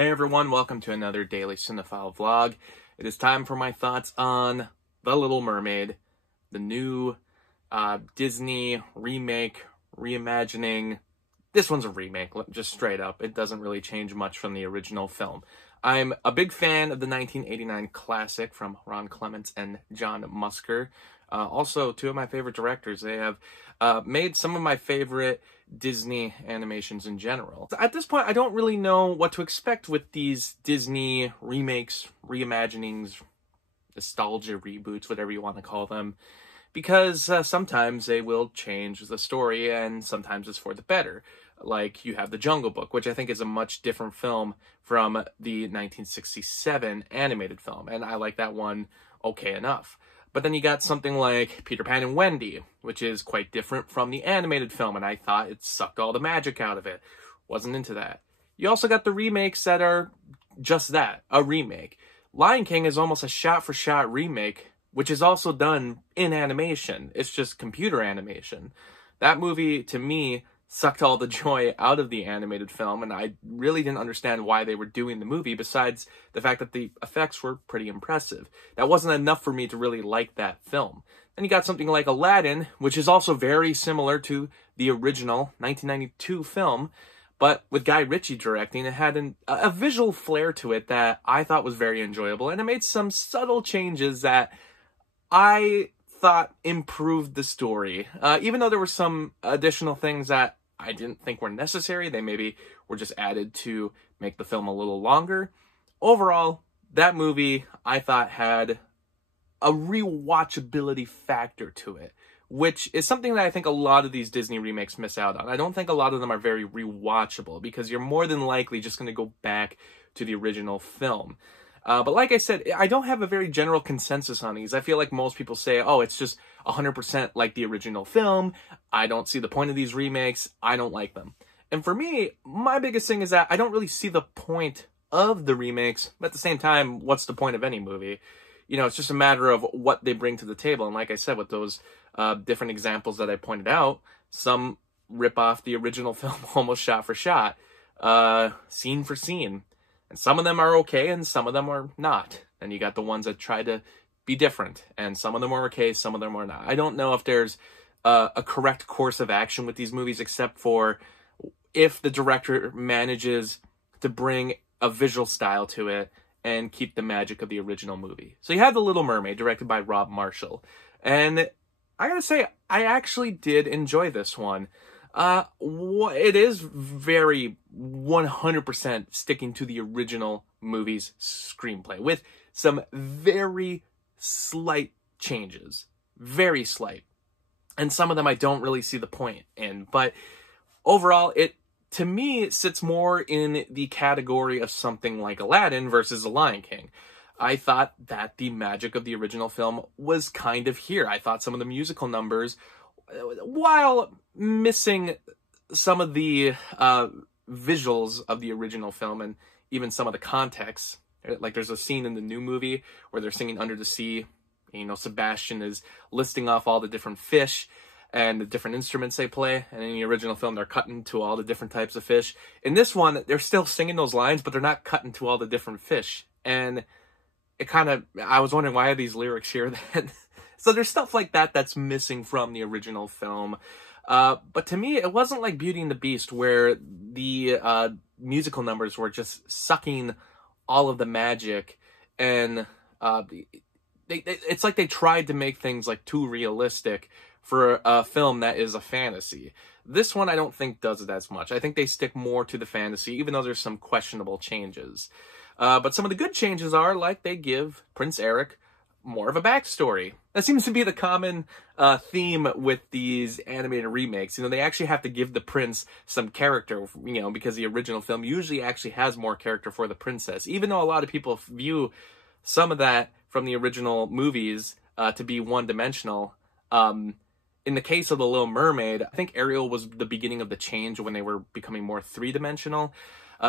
Hey everyone, welcome to another Daily Cinephile vlog. It is time for my thoughts on The Little Mermaid, the new Disney remake, reimagining. This one's a remake, just straight up. It doesn't really change much from the original film. I'm a big fan of the 1989 classic from Ron Clements and John Musker. Also, two of my favorite directors. They have made some of my favorite Disney animations in general. At this point, I don't really know what to expect with these Disney remakes, reimaginings, nostalgia reboots, whatever you want to call them, because sometimes they will change the story and sometimes it's for the better. Like you have The Jungle Book, which I think is a much different film from the 1967 animated film, and I like that one okay enough. But then you got something like Peter Pan and Wendy, which is quite different from the animated film, and I thought it sucked all the magic out of it. Wasn't into that. You also got the remakes that are just that, a remake. Lion King is almost a shot-for-shot remake, which is also done in animation. It's just computer animation. That movie, to me, sucked all the joy out of the animated film, and I really didn't understand why they were doing the movie, besides the fact that the effects were pretty impressive. That wasn't enough for me to really like that film. Then you got something like Aladdin, which is also very similar to the original 1992 film, but with Guy Ritchie directing, it had a visual flair to it that I thought was very enjoyable, and it made some subtle changes that I thought improved the story. Even though there were some additional things that I didn't think were necessary, they maybe were just added to make the film a little longer. Overall, that movie, I thought, had a rewatchability factor to it, which is something that I think a lot of these Disney remakes miss out on. I don't think a lot of them are very rewatchable, because you're more than likely just going to go back to the original film. But like I said, I don't have a very general consensus on these. I feel like most people say, oh, it's just 100% like the original film. I don't see the point of these remakes. I don't like them. And for me, my biggest thing is that I don't really see the point of the remakes. But at the same time, what's the point of any movie? You know, it's just a matter of what they bring to the table. And like I said, with those different examples that I pointed out, some rip off the original film almost shot for shot, scene for scene. And some of them are okay, and some of them are not. And you got the ones that try to be different, and some of them are okay, some of them are not. I don't know if there's a correct course of action with these movies, except for if the director manages to bring a visual style to it and keep the magic of the original movie. So you have The Little Mermaid, directed by Rob Marshall. And I gotta say, I actually did enjoy this one. It is very 100% sticking to the original movie's screenplay with some very slight changes. Very slight. And some of them I don't really see the point in. But overall, to me, it sits more in the category of something like Aladdin versus The Lion King. I thought that the magic of the original film was kind of here. I thought some of the musical numbers, while missing some of the visuals of the original film and even some of the context, like there's a scene in the new movie where they're singing Under the Sea. You know, Sebastian is listing off all the different fish and the different instruments they play. And in the original film, they're cutting to all the different types of fish. In this one, they're still singing those lines, but they're not cutting to all the different fish. And it kind of, I was wondering, why are these lyrics here then? So there's stuff like that that's missing from the original film. But to me, it wasn't like Beauty and the Beast, where the musical numbers were just sucking all of the magic. And it's like they tried to make things like too realistic for a film that is a fantasy. This one I don't think does it as much. I think they stick more to the fantasy, even though there's some questionable changes. But some of the good changes are, like, they give Prince Eric more of a backstory. That seems to be the common theme with these animated remakes. You know, they actually have to give the prince some character, you know, because the original film usually actually has more character for the princess. Even though a lot of people view some of that from the original movies to be one-dimensional. In the case of The Little Mermaid, I think Ariel was the beginning of the change when they were becoming more three-dimensional.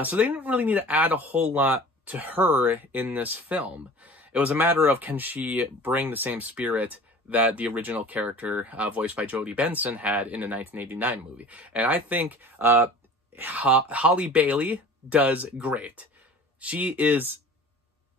So they didn't really need to add a whole lot to her in this film. It was a matter of, can she bring the same spirit that the original character, voiced by Jodie Benson, had in the 1989 movie. And I think Holly Bailey does great. She is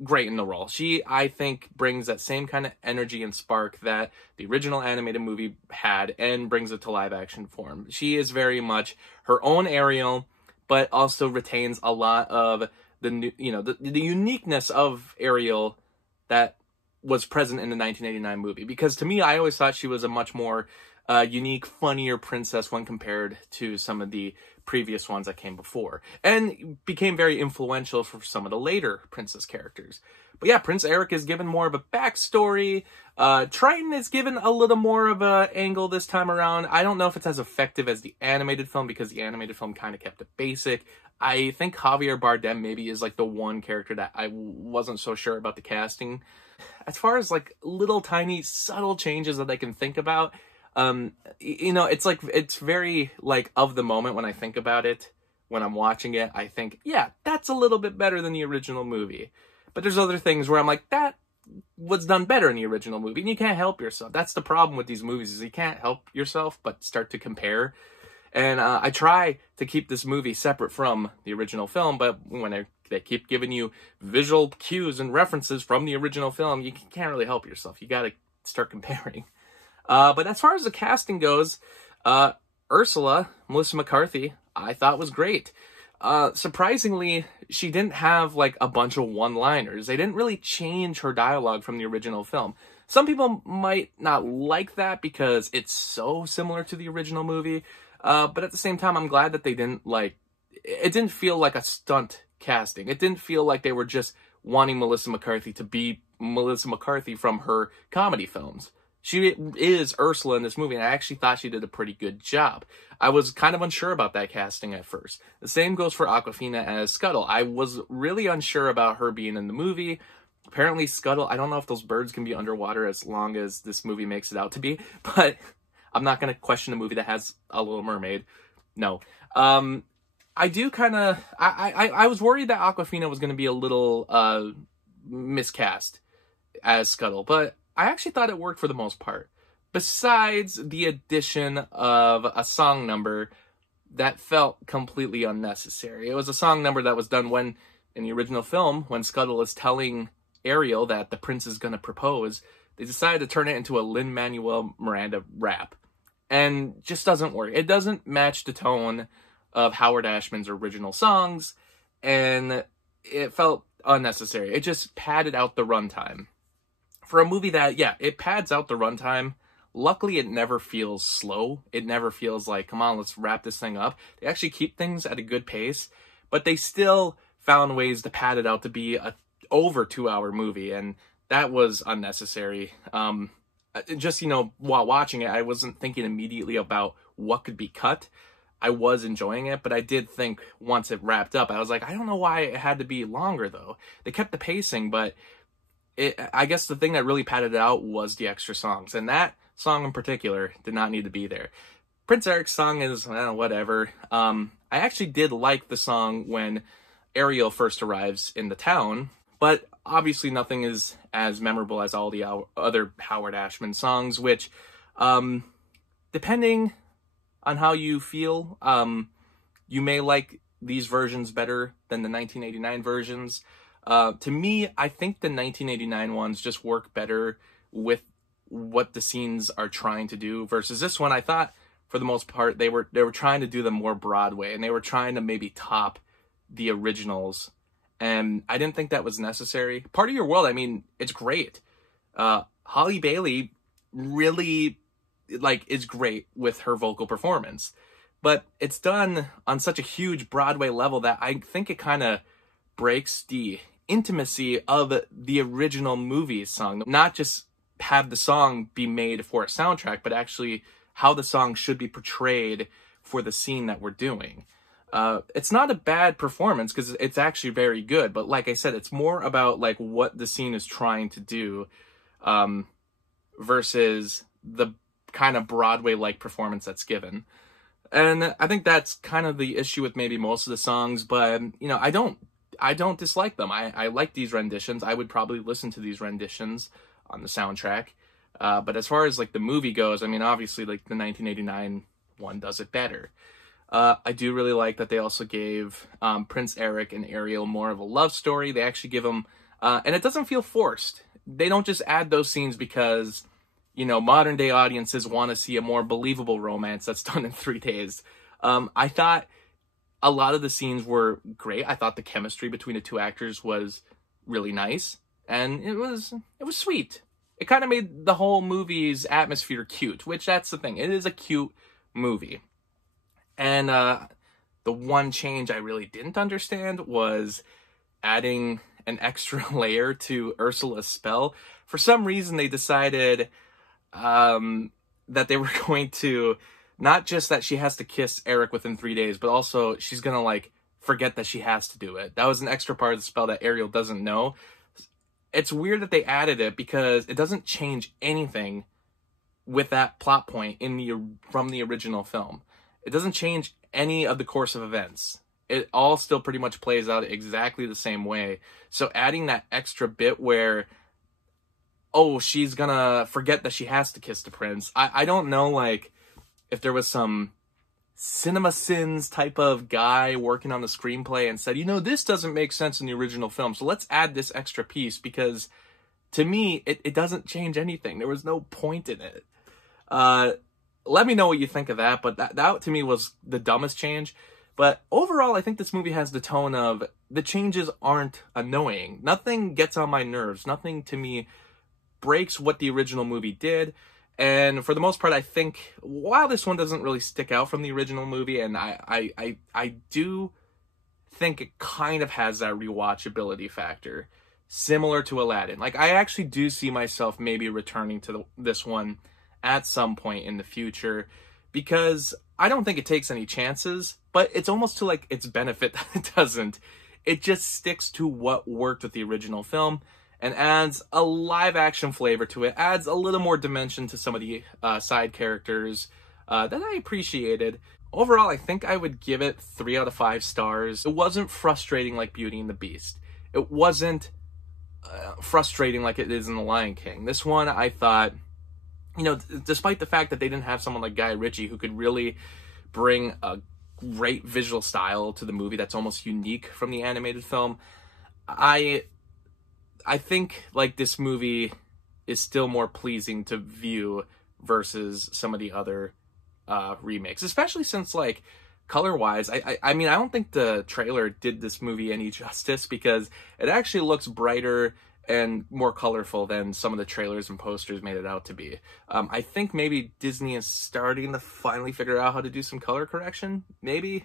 great in the role. She, I think, brings that same kind of energy and spark that the original animated movie had and brings it to live action form. She is very much her own Ariel, but also retains a lot of the new, the uniqueness of Ariel that was present in the 1989 movie. Because to me, I always thought she was a much more unique, funnier princess when compared to some of the previous ones that came before, and became very influential for some of the later princess characters. But yeah, Prince Eric is given more of a backstory. Triton is given a little more of a angle this time around. I don't know if it's as effective as the animated film, because the animated film kind of kept it basic. I think Javier Bardem maybe is like the one character that I wasn't so sure about the casting. As far as like little tiny subtle changes that I can think about, it's very like of the moment when I think about it. When I'm watching it, I think, yeah, that's a little bit better than the original movie. But there's other things where I'm like, that was done better in the original movie, and you can't help yourself. That's the problem with these movies, is you can't help yourself but start to compare. And I try to keep this movie separate from the original film, but when they keep giving you visual cues and references from the original film, you can't really help yourself. You got to start comparing. But as far as the casting goes, Ursula, Melissa McCarthy, I thought was great. Surprisingly, she didn't have like a bunch of one-liners. They didn't really change her dialogue from the original film. Some people might not like that because it's so similar to the original movie. But at the same time, I'm glad that they didn't it didn't feel like a stunt casting. It didn't feel like they were just wanting Melissa McCarthy to be Melissa McCarthy from her comedy films. She is Ursula in this movie, and I actually thought she did a pretty good job. I was kind of unsure about that casting at first. The same goes for Awkwafina as Scuttle. I was really unsure about her being in the movie. Apparently Scuttle, I don't know if those birds can be underwater as long as this movie makes it out to be, but I'm not going to question a movie that has a Little Mermaid. No. I do kind of... I was worried that Awkwafina was going to be a little miscast as Scuttle, but I actually thought it worked for the most part. Besides the addition of a song number that felt completely unnecessary. It was a song number that was done when, in the original film, when Scuttle is telling Ariel that the prince is going to propose, they decided to turn it into a Lin-Manuel Miranda rap. And just doesn't work. It doesn't match the tone of Howard Ashman's original songs, and it felt unnecessary. It just padded out the runtime. For a movie that, yeah, it pads out the runtime, luckily it never feels slow. It never feels like, come on, let's wrap this thing up. They actually keep things at a good pace, but they still found ways to pad it out to be a over 2-hour movie, and that was unnecessary. Just, while watching it, I wasn't thinking immediately about what could be cut. I was enjoying it, but I did think once it wrapped up, I was like, I don't know why it had to be longer, though. They kept the pacing, but I guess the thing that really padded it out was the extra songs, and that song in particular did not need to be there. Prince Eric's song is, whatever. I actually did like the song when Ariel first arrives in the town, but obviously nothing is as memorable as all the other Howard Ashman songs, which, depending on how you feel, you may like these versions better than the 1989 versions. To me, I think the 1989 ones just work better with what the scenes are trying to do versus this one. I thought, for the most part, they were trying to do them more Broadway, and they were trying to maybe top the originals, and I didn't think that was necessary. Part of Your World, I mean, it's great. Holly Bailey really, is great with her vocal performance, but it's done on such a huge Broadway level that I think it kind of breaks the intimacy of the original movie song. Not just have the song be made for a soundtrack, but actually how the song should be portrayed for the scene that we're doing. It's not a bad performance because it's actually very good, but like I said, it's more about what the scene is trying to do versus the kind of Broadway-like performance that's given. And I think that's kind of the issue with maybe most of the songs, but I don't dislike them. I like these renditions. I would probably listen to these renditions on the soundtrack. But as far as the movie goes, I mean, obviously the 1989 one does it better. I do really like that they also gave Prince Eric and Ariel more of a love story. They actually give them, and it doesn't feel forced. They don't just add those scenes because, you know, modern day audiences want to see a more believable romance that's done in 3 days. I thought a lot of the scenes were great. I thought the chemistry between the two actors was really nice, and it was sweet. It kind of made the whole movie's atmosphere cute, which that's the thing. It is a cute movie. And the one change I really didn't understand was adding an extra layer to Ursula's spell. For some reason, they decided that they were going to, not just that she has to kiss Eric within 3 days, but also she's going to, like, forget that she has to do it. That was an extra part of the spell that Ariel doesn't know. It's weird that they added it because it doesn't change anything with that plot point from the original film. It doesn't change any of the course of events. It all still pretty much plays out exactly the same way. So adding that extra bit where, oh, she's gonna forget that she has to kiss the prince. I don't know, like, if there was some CinemaSins type of guy working on the screenplay and said, you know, this doesn't make sense in the original film, so let's add this extra piece, because to me, it doesn't change anything. There was no point in it. Let me know what you think of that, but that to me was the dumbest change. But overall, I think this movie has the tone of, the changes aren't annoying. Nothing gets on my nerves. Nothing to me breaks what the original movie did. And for the most part, I think, while this one doesn't really stick out from the original movie, and I do think it kind of has that rewatchability factor, similar to Aladdin. Like, I actually do see myself maybe returning to this one at some point in the future, because I don't think it takes any chances, but it's almost to, like, its benefit that it doesn't. It just sticks to what worked with the original film and adds a live action flavor to it, adds a little more dimension to some of the side characters that I appreciated. Overall, I think I would give it 3 out of 5 stars. It wasn't frustrating like Beauty and the Beast. It wasn't frustrating like it is in The Lion King. This one, I thought, you know, despite the fact that they didn't have someone like Guy Ritchie who could really bring a great visual style to the movie that's almost unique from the animated film, I think, like, this movie is still more pleasing to view versus some of the other remakes, especially since, like, color-wise, I mean, I don't think the trailer did this movie any justice, because it actually looks brighter and more colorful than some of the trailers and posters made it out to be. I think maybe Disney is starting to finally figure out how to do some color correction, maybe.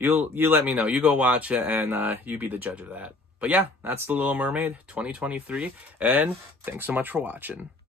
You let me know. You go watch it, and you be the judge of that. But yeah, that's The Little Mermaid 2023, and thanks so much for watching.